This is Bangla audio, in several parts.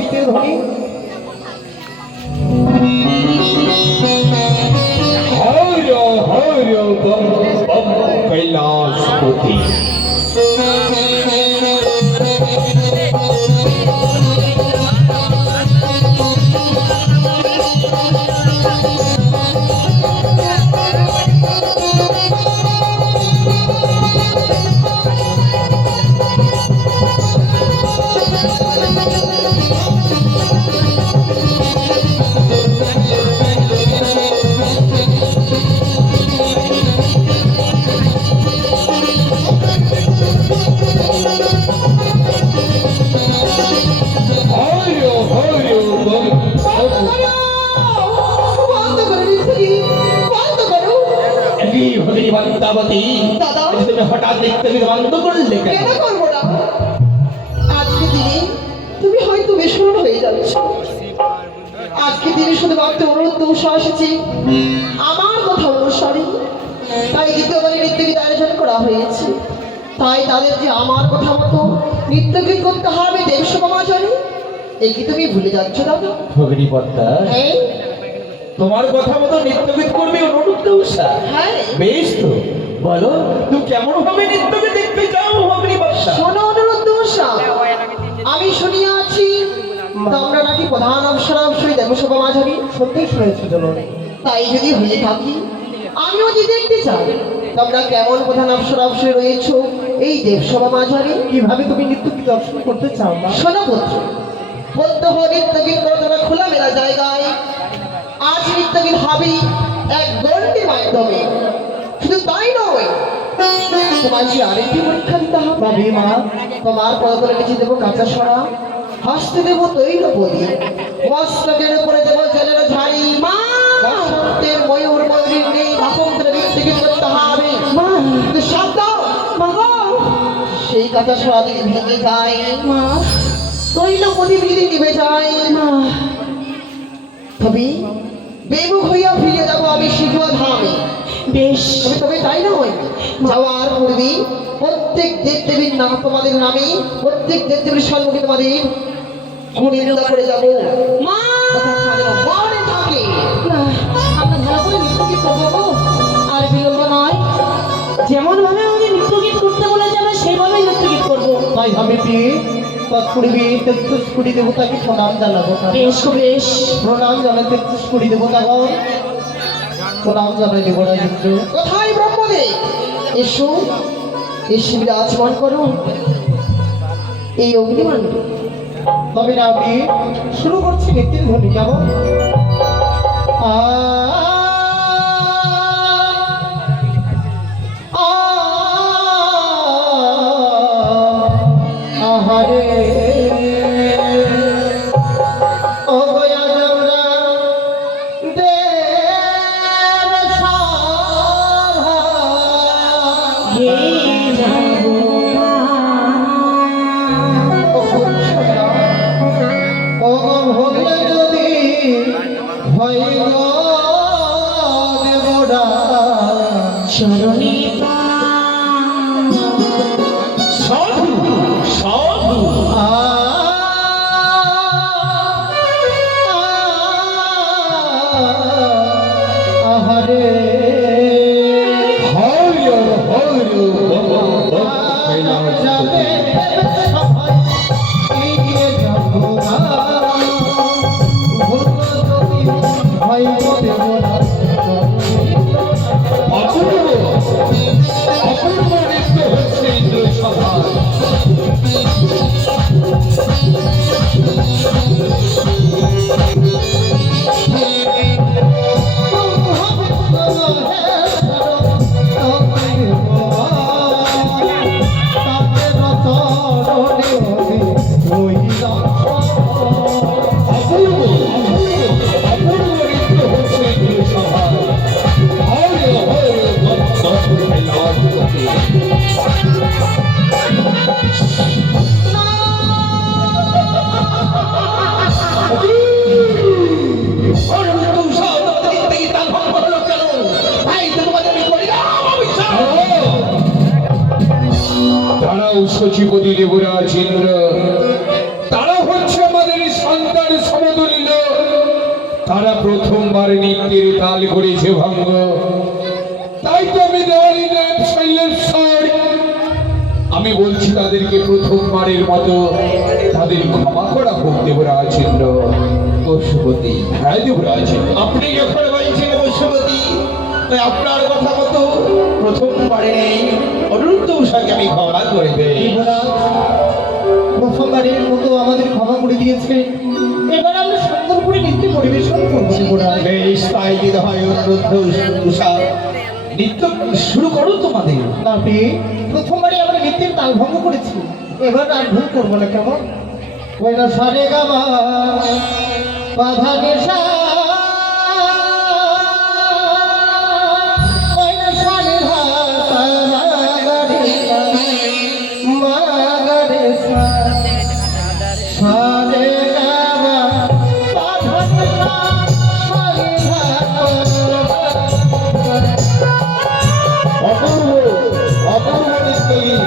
কীর্তির ধ্বনি। Har Har bomb bomb Kailashpati. হঠাৎ দেখতে বন্ধ করলে কেন করবো না? আজকে দিনে তুমি হয়তো বিস্মরণ হয়ে যাচ্ছ। আজকে দিনে শুধু ভাবতে অনুরোধ দোষা এসেছে আমার কথা অনুসারে, তাই দ্বিতীয়বারে নৃত্যগীত আয়োজন করা হয়েছে। তাই তাদের যে আমার কথা মতো নৃত্যগীত করতে হবে দেবসভা মাঝারে, এই কি তুমি ভুলে যাচ্ছ দাদা? ভগিনী পদ্মা, হ্যাঁ তোমার কথা মতো নৃত্যগীত করবে অনুরোধ দোষা। হ্যাঁ বেশ তো, বলো তুমি কেমন ভাবে নৃত্যকে দেখতে চাও ভগিনী পদ্মা? শোনো অনুরোধ দোষা, আমি শুনিয়া আছি তোমরা নাকি প্রধান অবসরাবসরী দেবসভা মাঝারি। সত্যি শুনেছো জননী? তাই যদি হয়ে থাকি আমিও যে দেখতে চাই তোমরা কেমন প্রধান অবসরাবসরী রয়েছো এই দেবসভা মাঝারি। কিভাবে তুমি নৃত্যকে দর্শন করতে চাও মা? শোনো পুত্র, প্রত্যহ নৃত্যগীত করে তোমরা খোলামেলা জায়গায়। আজ নৃত্যগীত হবে এক গণ্ডির মাধ্যমে। শুধু তাই নয়, তোমার যে আরেকটি পরীক্ষা দিতে হবে। তবে মা, তোমার পদতলে লিখে দেবো কাঁচা সরা, হস্তে দেবো তৈল বলি, মস্তকের উপরে দেবো জলের ঝাড়ি। বসন্তের ময়ূর ময়ূরীর নেই ভাষন্তের নৃত্যগীত করতে হবে। কিন্তু সাবধান, সেই কাঁচা সরা যদি ভেঙে যায়, তৈল প্রতিবিধি নিভে যায়, তবে বেমুখ হইয়া ফিরে যাবো আমি শিখুয়া ধামে। বেশ, তবে তাই নয়, যাওয়ার পূর্বে প্রত্যেক দেবদেবীর নাম তোমাদের নামে, প্রত্যেক দেবদেবীর সম্মুখে তোমাদের গুণনিন্দা করে যাবো। মা কথা যেন মনে থাকে। আমরা ভালো করে নৃত্যগীত করবো, আর বিলম্ব নয়। যেমন ভাবে আমাদের নৃত্যগীত করতে বলে যাবে সেইভাবেই নৃত্যগীত করবো। তাই আমি পেয়ে তৎপূর্বে 33 কোটি দেবতাকে প্রণাম জানাবো। বেশ বেশ, প্রণাম জানাই 33 কোটি দেবতাগণ, প্রণাম জানাই দেবরাজ ইন্দ্র। কোথায় ব্রহ্মদেব? এসো, এসে বিরাজমান করো এই অগ্নিমান্ড। তবে না আমি শুরু করছি নৃত্যের ধ্বনি। কেমন? আহারে ও গয়া জমরা দেব সভা হে যাবো ও ভোলে যদি ভয় দেবরা চরণী সাধু সাধু আহারে হর হর বম বম কৈলাসপতি। অপূর্ব অপূর্ব নৃত্য হচ্ছে ইন্দ্র সভায়। অপূর্ব অপূর্ব নৃত্য হচ্ছে ইন্দ্র সভায়। Har Har bomb bomb Kailashpati. তারাও সচিপতি দেবরাজ ইন্দ্র, তারা হচ্ছে আমাদের তারা প্রথমবার নৃত্যের তাল করেছে ভঙ্গ। তাই তো আমি দেওয়ালি দেব শৈলেশ্বর, আমি বলছি তাদেরকে প্রথমবারের মতো তাদের ক্ষমা করা হোক দেবরাজেন্দ্র। পশুপতি, হ্যাঁ দেবরাজ, আপনি যখন বলছেন পশুপতি, তাই আপনার কথা মতো প্রথমবারে অনিরুদ্ধ উষাকে আমি ক্ষমা করে দেই। প্রথমবারের মতো আমাদের ক্ষমা করে দিয়েছে, এবার আমরা সুন্দর করে নৃত্য পরিবেশন করছি। বেশ, তাই দিতে হয় অনিরুদ্ধ উষা, নৃত্য শুরু করো তোমাদের। আপনি প্রথমবারে আমরা নৃত্যের তাল ভঙ্গ করেছি, এবার আর ভুল করবো না। কেমন ওই না সারে গামা বাধা নেশা, ওই না সারে হাতা মাগারে মাগারে সারে গামা বাধা নেশা সারে হাতা। অপূর্ব অপূর্ব নৃত্যগীত।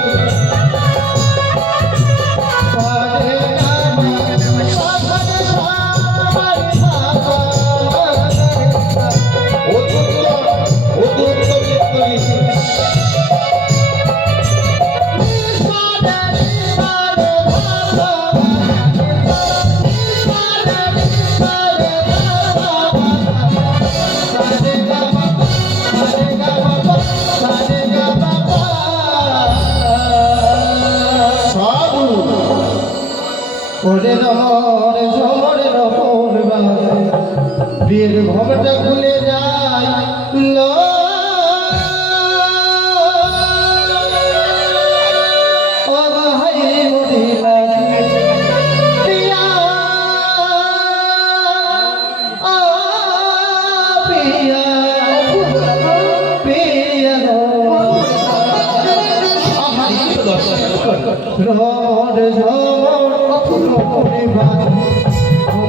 ওরে রমর ঝমর রমর বাজে, বিয়ের ভবটা খুলে যায় লো, ও ভাই মদিনা প্রিয়া, ও প্রিয়া প্রিয়া রমর ঝমর রমরে বাজে,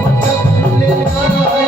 ভবটা খুলে যায় লো,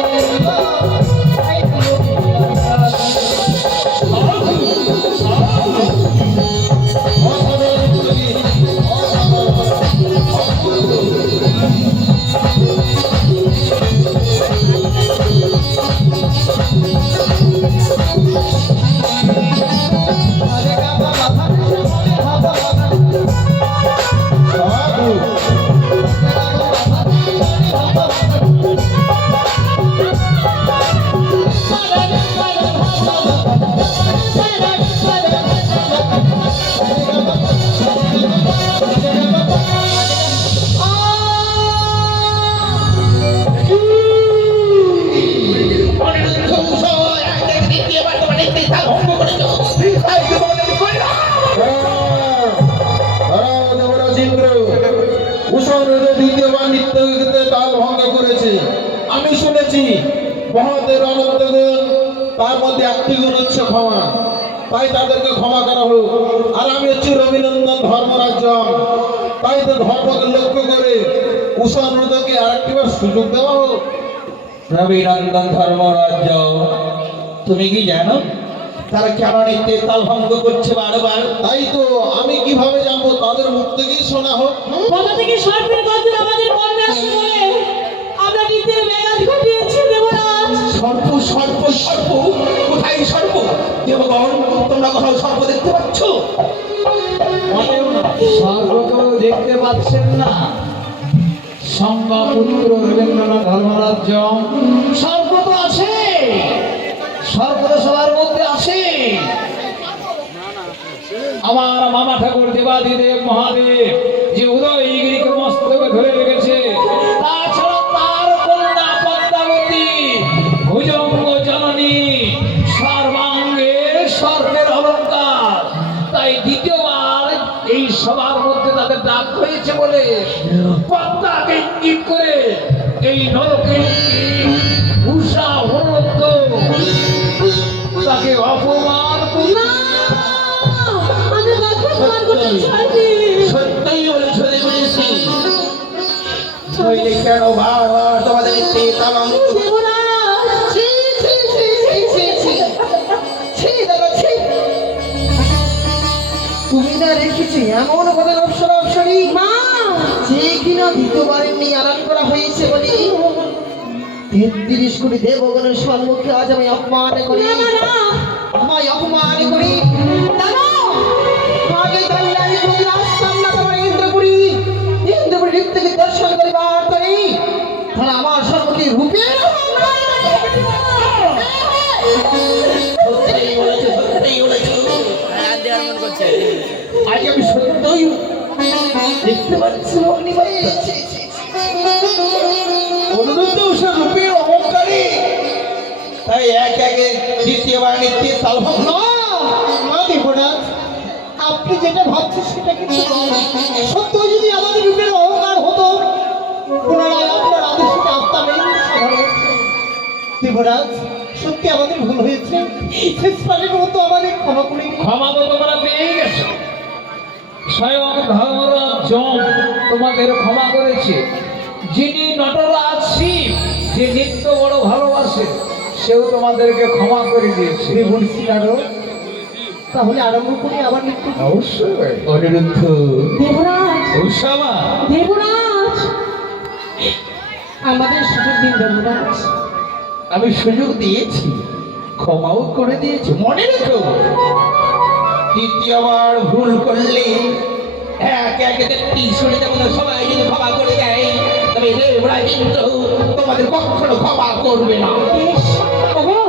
ভাই দ্বিতীয়বার নৃত্যগীতে তাল ভঙ্গ করেছে। আমি শুনেছি মহাদেব অনন্ত গুণ, তার মধ্যে একটি গুণ হচ্ছে ক্ষমা, তাই তাদেরকে ক্ষমা করা হোক। আর আমি হচ্ছি রবিনন্দন ধর্মরাজ্য, তাই তো ধর্মকে লক্ষ্য করে উষা অনুরোধকে আরেকটিবার সুযোগ দেওয়া হোক। রবিনন্দন ধর্মরাজ্য, তুমি কি জানো তারা কেন নৃত্যের তাল ভঙ্গ করছে বারবার? তাই তো আমি কিভাবে জানবো, তাদের মুখ থেকেই শোনা হোক। কোথা থেকে সর্পের গর্জন আমাদের কর্ণে আসে বলে আমরা নৃত্যের ব্যাঘাত ঘটিয়েছি দেবরাজ। সর্প সর্প সর্প, কোথায় সর্প? দেবগণ, তোমরা কোথাও সর্প দেখতে পাচ্ছ? সর্ব কেউ দেখতে পাচ্ছেন না, সংজ্ঞাপুত্র রবীন্দ্রনাথ ধর্মরাজ্য। সর্ব তো আছে, সর্ব তো সবার মধ্যে আছে। আমার মামা ঠাকুর দেবাদিদেব মহাদেব যে উদয়গিরিকে মস্তকে ধরে রেখেছে, তাছাড়া তার কন্যা পদ্মাবতী ভুজঙ্গ জননী সর্বাঙ্গে সর্বের অলঙ্কার। তাই দ্বিতীয়বার এই সবার মধ্যে তাদের ডাক হয়েছে বলে পদ্মাকে ইঙ্গিত করে এই নরকে উষা হরত্ব তাকে অপমান না, আমি বাক্য প্রমাণ করতে চাইনি। সত্যই বলেছ দেবঋষি, নইলে কেন বারবার তোমাদের নৃত্যের তাল ভঙ্গ? দেবরাজ, ছি, ছি, ছি, ছি, ছি, ছি। ছি, দাদা, ছি। তুমি না রেখেছি এমন ভাবে অপসরী মা, যে কিনা দ্বিতীয়বারের নিয়ে আড়াল করা হয়েছে বলে 33 কোটি দেবগণের সম্মুখে আজ আমি অপমান করি, আমায় অপমান করি। জানো, আগে কল্যাণ প্রতি আশ্রম না তোমার ইন্দ্রপুরী নৃত্যকে দর্শন করিবার তরে তাহলে আমার সম্মুখে রূপের অহংকার সত্যিই বলেছো, সত্যিই বলেছো। আজ আমি সত্যই দেখতে পাচ্ছি অগ্নিবার্তা। অনুরুদ্ধ উষা রূপের অহংকারী, তাই এক একে দ্বিতীয়বার নিত্যে তালভঙ্গ। না দেবরাজ, আপনি যেটা ভাবছেন সেটা কিন্তু নয়। সত্য যদি আমাদের রূপের অহংকার হতো পুনরায় আপনার আদেশে আসতাম এই সভায়। দেবরাজ, সত্যি আমাদের ভুল হয়েছে, শেষবারের মতো আমাদের ক্ষমা করে দিন। ক্ষমা তো তোমরা পেয়ে গেছো, স্বয়ং ধর্মরাজ যম তোমাদের ক্ষমা করেছে। যিনি নটরাজ শিব, যে নিত্য বড় ভালোবাসে, সেও তোমাদেরকে ক্ষমা করে দিয়েছে। দেবর্ষি নারদ, তাহলে আরম্ভ করি আবার নৃত্য। অবশ্যই অনিরুদ্ধ, দেবরাজ, উষামা, দেবরাজ, আমাদের সুযোগ দিন দেবরাজ। আমি সুযোগ দিয়েছি, ক্ষমাও করে দিয়েছি। মনে রেখো, দ্বিতীয়বার ভুল করলে এক একে 33 কোটি দেবতা সবাই যদি ক্ষমা করে দেয়, তবে দেবরাজ কিন্তু তোমাদের কখনো ক্ষমা করবে না। বেশ, ওগো,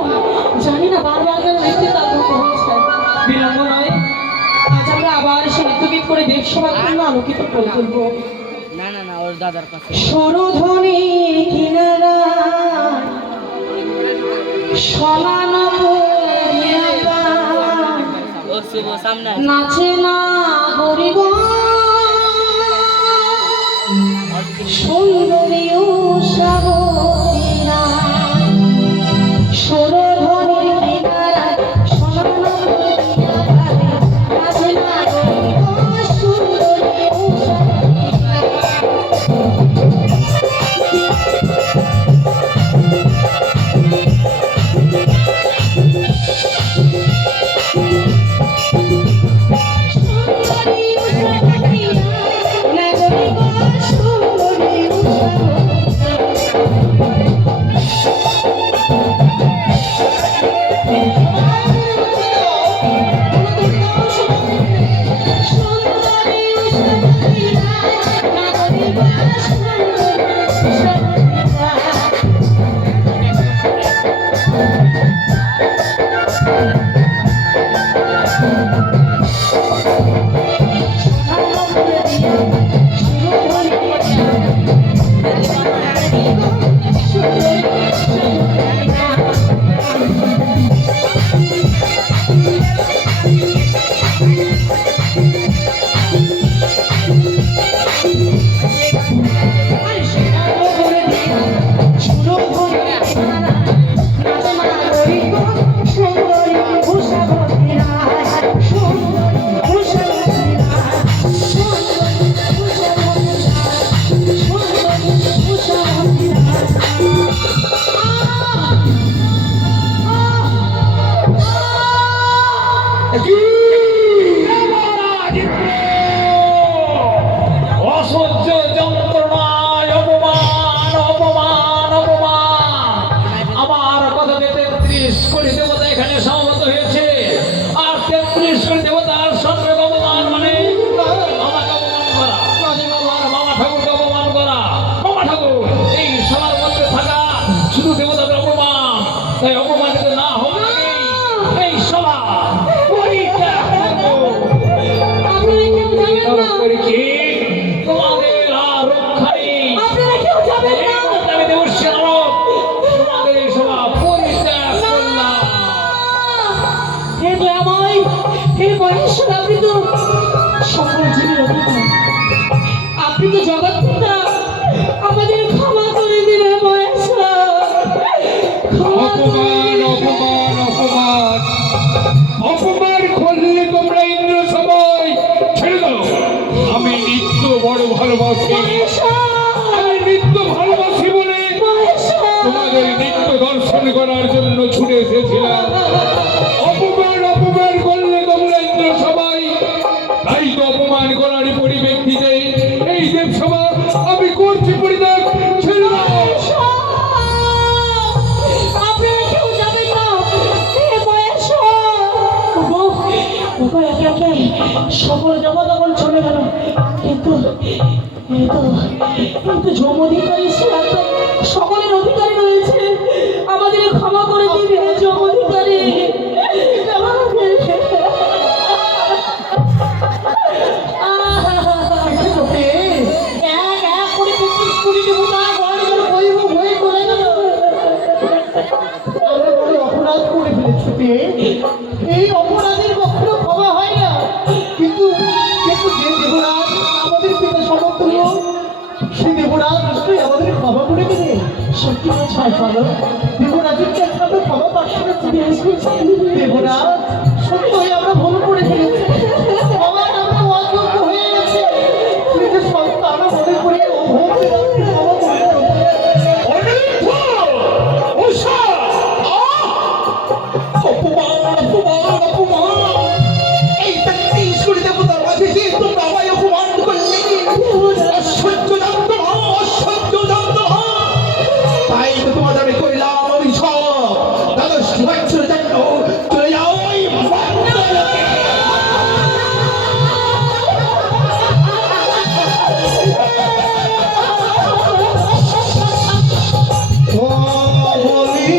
জানি না বারবার কেন নৃত্যে তালভঙ্গ হয়েছে। বিলম্ব নয়, আজ আমরা আবার সে নৃত্যগীত করে দেবসভার জন্য আলোকিত করে তুলবো। না না না, ওর দাদার কাছে সরধ্বনি কিনারা সমান ও শুভ সামনে নাচে না গরিব সুন্দরী উষাবতীরা। সরধ্বনি কিনারা সমান নাচে না গরিব সুন্দরী অসহ্য যন্ত্রণায় অপমান অপমান অপমান। আমার কথাতে 33 কোটি দেবতা এখানে সমবেত হয়েছে, আর 33 কোটি দেবতার সঙ্গে অপমান মানে আমাকে অপমান করা, আমার মামা ঠাকুরকে অপমান করা। মামা ঠাকুর এই সবার মধ্যে থাকা শুধু দেবতাদের অপমান, তাই অপমানিত না হওয়ার আগেই এই সভা পরিত্যাগ করবো। আপনারা কেউ যাবেন না, করেছি তোমাদের আর রক্ষা নেই। আপনারা কেউ যাবেন না। আমি দেবর্ষি নারদ তোমাদের এই সভা পরিত্যাগ করলাম। হে দয়াময়, হে মহেশ্বর, আপনি তো সকল জীবের অধিকার, আপনি তো জগৎ পিতা, আমাদের ক্ষমা করে দিলে মহেশ্বর, ক্ষমা করে অপমান অপমান অপমান অপমান করলে তোমরা ইন্দ্র সবাই ছেড়ে দাও। আমি নিত্য বড় ভালোবাসি, আমি নিত্য ভালোবাসি বলে তোমাদের নিত্য দর্শন করার জন্য ছুটে এসেছিলাম। অপমান অপমান করলে তোমরা ইন্দ্র সবাই, তাই তো অপমান করার পরিপ্রেক্ষিতে এই দেবসভা কিন্তু জম অধিকারী সে একটা সকলের অধিকারী রয়েছে, আমাদের ক্ষমা করে দিবে জম অধিকারী। আমরা বড় অপরাধ করে ফেলেছি রে। এই অপরাধের কখনো ক্ষমা হয় না, কিন্তু কিন্তু যে দেবরাজ আমাদের পিতা সমতুল্য, সেই দেবরাজ নিশ্চয়ই আমাদের ক্ষমা করে দেবে। সত্যি কথা বলো, দেবরাজের কাছে আমরা ক্ষমা পাচ্ছি না। দেবরাজ সত্যই আমরা ভুল করে ফেলেছি, ক্ষমার আমরা অযোগ্য হয়ে গেছে। নিজের সন্তান মনে করে ও ভোগ দেওয়াকে ক্ষমা করে দেবে। তাই তো তোমাদের আমি কইলাম অভিশাপ, দ্বাদশ বছরের জন্য চলে যাও ওই মণ্ডলকে। ও বলি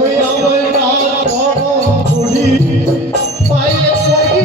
ওই আমার রাত পড়ি পায়ে পড়ি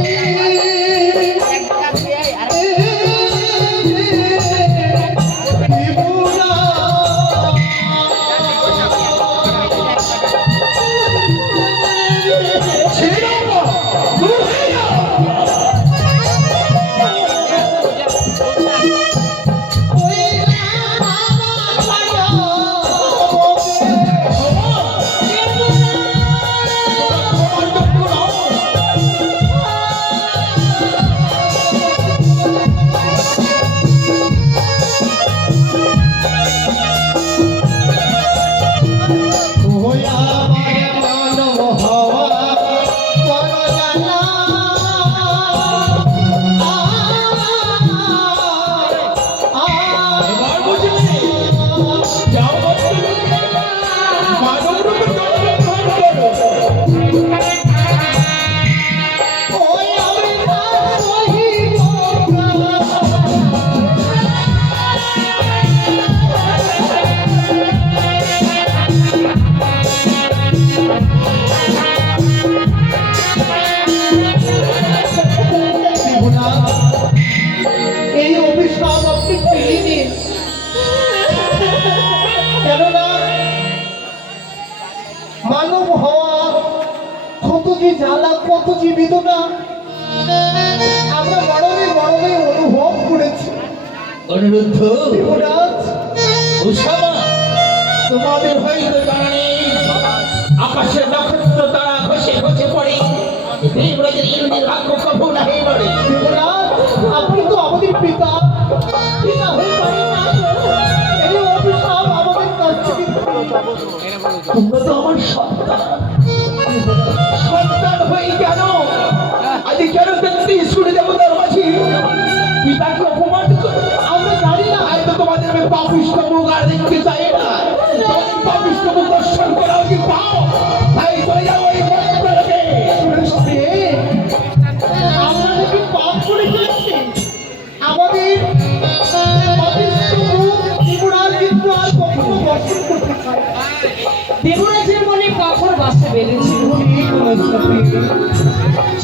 বিপুলা এই অভিশাপ আপনি ফিরিয়ে দিন, কেননা মানব হওয়া কত যে জ্বালা, কত যে বেদনা আমরা মরণে মরণে অনুভব করেছি। অনুরুদ্ধ, দেবরাজ, উষামা, তোমাদের হয়তো জানা নেই, আকাশের নক্ষত্র তারা খসে খসে পড়ে, দেবরাজের ইন্দ্রের ভাগ্য কখন হয়ে পড়ে। দেবরাজ, আপনি তো আমাদের পিতা, পিতা হয়ে পারেন না। এই অভিশাপ আমাদের কাছ থেকে তোমরা তো আমার সন্তান, সন্তান হয়ে কেন আজ কেন 33 কোটি দেবতার মাঝে পিতাকে অপমান করে? আমরা জানি না। হয়তো তোমাদের আমি পাপিষ্ঠ মুখ আর দেখতে চাই না, তোমাদের পাপিষ্ঠ মুখ দর্শন করাও কি পাও? তাই চলে যাও ওই মন্ত্রকে। আমরা নাকি পাপ করে ফেলেছি, আমাদের পাপিষ্ঠ মুখ ত্রিপুরার কিন্তু আর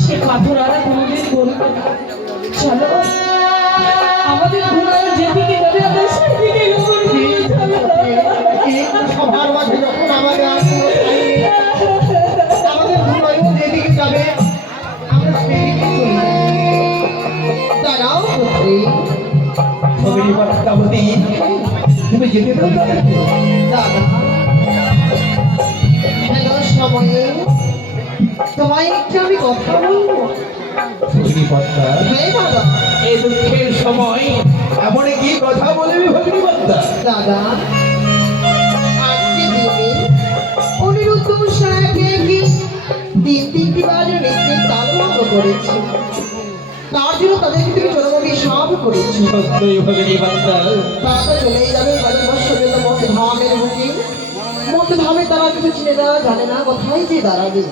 সে পাথরারা কোনোদিন বলবে না। চলো আমাদের ঘোড়ায় যেদিকে যাবে আমরা সেদিকে গমন করবো। কিন্তু সবার মাঝে যখন আমাদের আর কোনো ঠাঁই নেই, আমাদের ভুলায়ও যেদিকে যাবে আমরা সেদিকে চলবো। দাঁড়াও পুত্রী, ভগিনী পদ্মাবতী, তুমি যেতে দাও তাদেরকে। দাদা হেলো সময়ে তোমায় একটু আমি কথা বলবো। ভগিনী পদ্মা, হ্যাঁ দাদা। এই দুঃখের সময় এমন কি কথা বলবি ভগিনী পদ্মা? দাদা আজকে দিনে অনিরুদ্ধ সাহেবকে তিনটি বাজে নৃত্যের তালভঙ্গ করেছে। তার জন্য তাদেরকে তুমি জনমবি সাপ করেছো। সত্যই ভগিনী পদ্মা, তারা তো চলেই যাবে ভারতবর্ষ গেল মত ধামের বুকে। মত ধামে তারা কিছু চিনে না, জানে না কোথায় যে দাঁড়াবে।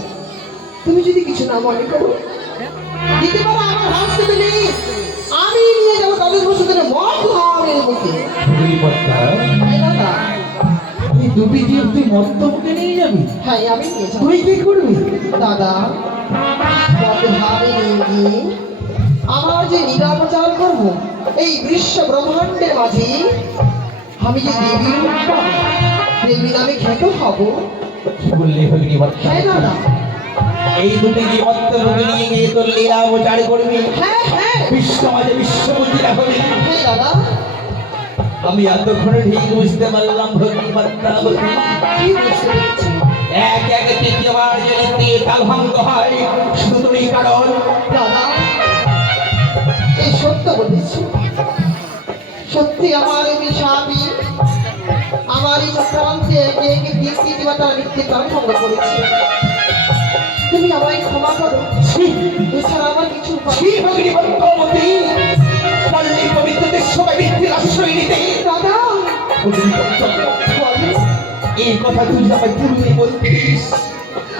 তুমি যদি কিছু না মনে করো, দিতে পারো আমার হাসতে পেলে আমি নিয়ে যাবো তাদের বসে মত ধামের বুকে। ভগিনী পদ্মা, হ্যাঁ দাদা, এই দুটি জীব তুই মর্তবকে নিয়ে যাবি? হ্যাঁ আমি নিয়ে যাবো। তুই কি করবি? দাদা মত ধামে নিয়ে গিয়ে আমার যে নিরাপচার করবো এই বিশ্ব ব্রহ্মাণ্ডের মাঝে আমি যে দেবীর রূপ পাবো, দেবী নামে খ্যাত হব। কি বললি ভগিনী পদ্মা? হ্যাঁ দাদা, এই দুটি জীব মর্তবকে নিয়ে গিয়ে তোর লীলা প্রচার করবি, হ্যাঁ হ্যাঁ বিশ্ব মাঝে বিশ্বপতিরা হবি। হ্যাঁ দাদা। আমি এতক্ষণে ঠিক বুঝতে পারলাম ভগিনী পদ্মাবতী, কি বুঝতে পেরেছি? এক এক তৃতীয়বার যে নৃত্যে তালভঙ্গ হয় শুধু তুমি কারণ। দাদা এই সত্য বলেছি, সত্যি আমার এই স্বামী আমার এই চক্রান্তে একে একে তিন তৃতীয়বার তারা নৃত্যে তালভঙ্গ করেছে। তুমি আমায় ক্ষমা করো, এছাড়া আমার কিছু উপায় কি ভগিনী পদ্মাবতী, পল্লী পবিত্র দেশ সবাই বৃদ্ধির আশ্রয় নিতে। দাদা ভগিনী পদ্মা, বলো। এই কথা তুই আমায় পূর্বে বলতিস,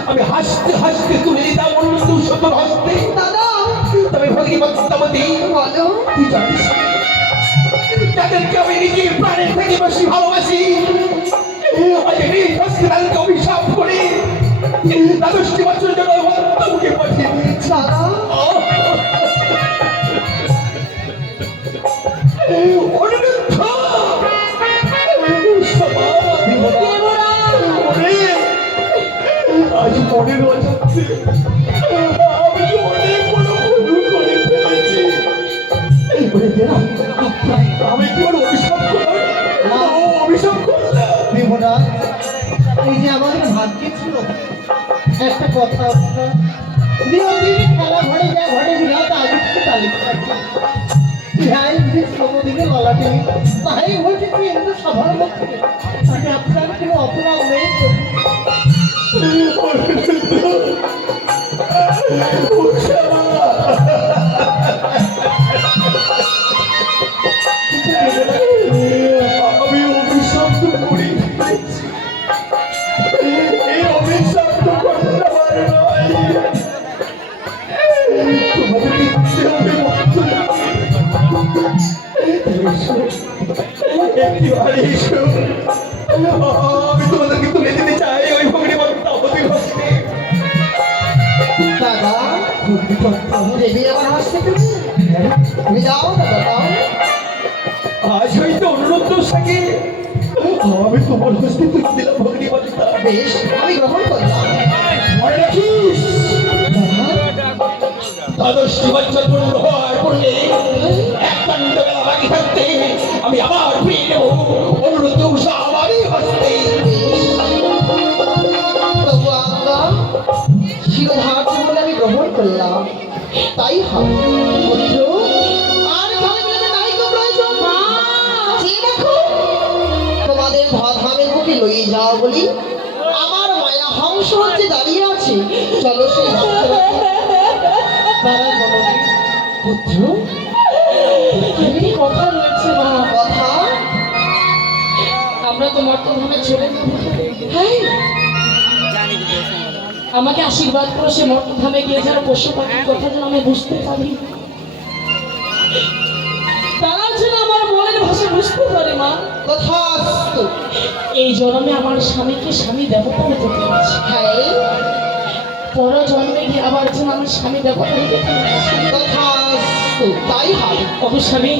আমি হাসতে হাসতে তুলে দিতাম অন্য দুশতর হস্তে। দাদা তবে ভগিনী পদ্মাবতী, বলো। তুই জানিস তাদেরকে আমি নিজের প্রাণের থেকে বেশি ভালোবাসি। আজ এই হসপিটালকে অভিশাপ করে 12টি বছর জন্য মর্তবকে পাঠিয়ে দিয়েছি। দাদা অনিরুদ্ধ, আজ মনে রয়েছে আমি অনেক বড় ভুল করে ফেলেছি। আমি কি বড় অভিশাপ করলাম? অভিশাপ করলাম দেবনাথ, এই যে আমাদের ভাগ্যে ছিল একটা কথা, দিনে খেলা ঘরে যা ঘরে দিলাম আগে থেকে তালিকা ধ্যান যে কোনোদিকে ললাটে তাই বলছি তুই এমনি সবার মধ্যে তাকে আপনার কোনো অপরাধ নেই। আমি অভিশাপ তো করি ফেলেছি, এই অভিশাপ তো করতে পারে নয়। তোমাদেরকে দিতে হবে একটিবার এসো, আমি তোমাদেরকে তুলে দিতে চাই ওই ভগিনী পদ্মাবতীর হস্তে। দাদা দেবী আমার হাসতে পেলে তুমি যাও দাদা যাও। আজ হয়তো অনুরোধ সাথে আমি তোমার হস্তে তুলে দিলাম ভগিনী পদ্মা। বেশ আমি গ্রহণ করলাম। মনে রাখিস, 12টি বছর পূর্ণ হওয়ার পূর্বে এক কাণ্ড বেলা বাকি থাকতে আমি আবার ফিরে নেব অনুরোধ উষা আমারই হস্তে। তবু আজ্ঞা শিরোধার্য বলে আমি গ্রহণ করলাম, তাই হবে পুত্র। আর ঘরে বেরোবে নাই তো প্রয়োজন। যে দেখো তোমাদের ধামের বুকে লইয়ে যাও বলি আমার মায়া হংস হচ্ছে দাঁড়িয়ে আছে। চলো সেই পুত্র, কি কথা রয়েছে মা? কথা আমরা তো মর্তধামে চলে যাবো। হ্যাঁ জানি তো বলছেন। আমাকে আশীর্বাদ করো সে মর্তধামে গিয়ে যেন পশু পাখির কথা যেন আমি বুঝতে পারি, তারা যেন আমার মনের ভাষা বুঝতে পারে। মা তথাস্তু। এই জন্মে আমার স্বামীকে স্বামী দেবতা হতে পেরেছি। হ্যাঁ পর জন্মে গিয়ে আবার যেন আমার স্বামী দেবতা হয়ে যেতে পারে। তথাস্তু, তাই হবে। অবশ্যই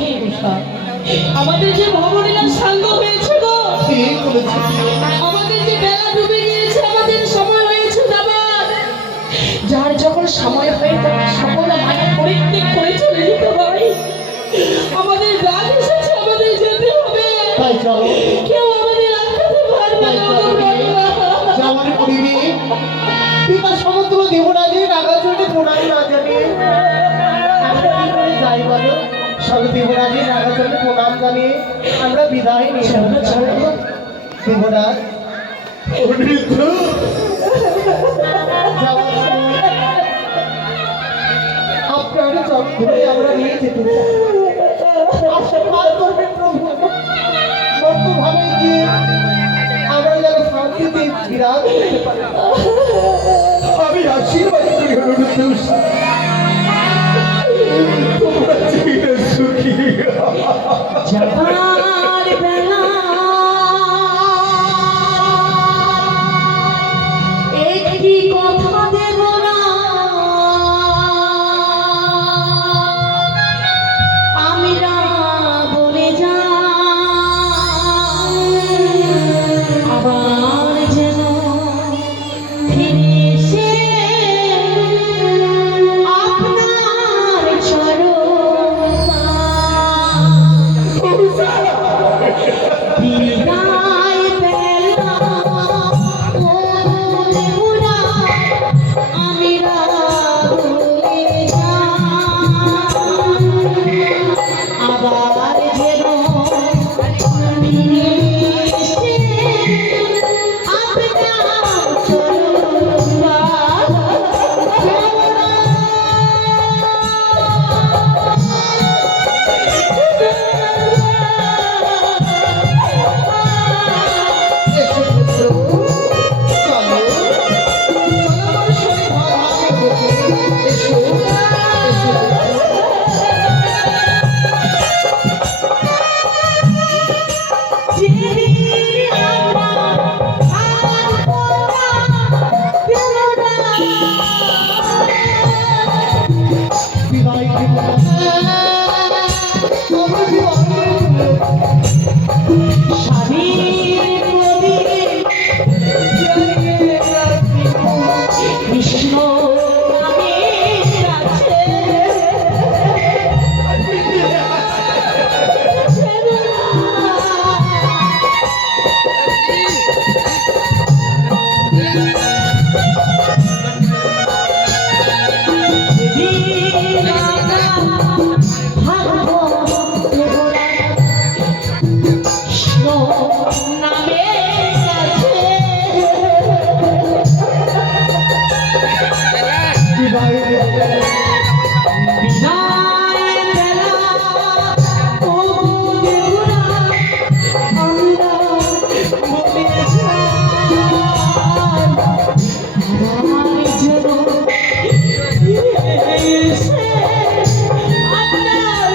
আমাদের যে ভবনীলা সাঙ্গ হয়েছে গো, ঠিক বলেছি। আমাদের যে বেলা ডুবে গিয়েছে, আমাদের সময় হয়েছে যাবার। যার যখন সময় হয়ে যাবে সকল মায়া পরিত্যাগ করে চলে যেতে হয়। আমাদের রাগ এসেছে, আমাদের যেতে হবে। তাই চলো, কেউ আমাদের আটকাতে পারবে তাই না। চলো যাওয়ার করিবি পিতা সমুদ্র দেবরাজের আগাচলে প্রণাম না জানি আমরা কি করে যাই বলো? সব দেবরাজের আগাচলে প্রণাম জানিয়ে আমরা বিদায় নিয়ে চলো, চলো। দেবরাজ অনিরুদ্ধ, যাওয়ার সময় আপনার চক্রে আমরা নিয়ে যেতে চাই। আশীর্বাদ করবেন প্রভু, সত্যভাবে গিয়ে আমরা যেন শান্তিতে বিরাজ করতে পারি। আমি আশীর্বাদ করি অনুরুদ্ধ, তোমরা চির সুখী। যাবার বেলা একটি কথা দেব না, আমি না বলে যাই, আবার যেন ফিরে এসে আপনার চরণ বিদায় বেলা ও দেবরা, আমি বলে যাই, আবার যেন ফিরে এসে আপনার চরণ এসো পুত্র, চলো। চলো আমার সঙ্গে ঘর হাতে বসে। এসো, এসো পুত্র। বিদায় দেবরাজ আমরা বিদায় কৃষ্ণ নামে আছে নামে আছে বিদায় দেবরাজ বিদায় বেলা ও দেবরা, আমরা বলে যাই, আবার যেন ফিরে এসে আপনার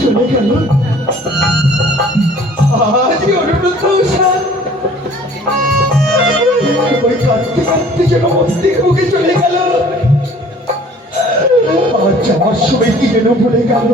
চলে গেল আজ অনুরোধ ওই কাঁদতে কাঁদতে যেন মন্দির মুখে চলে গেল অসমে কি যেন পড়ে গেল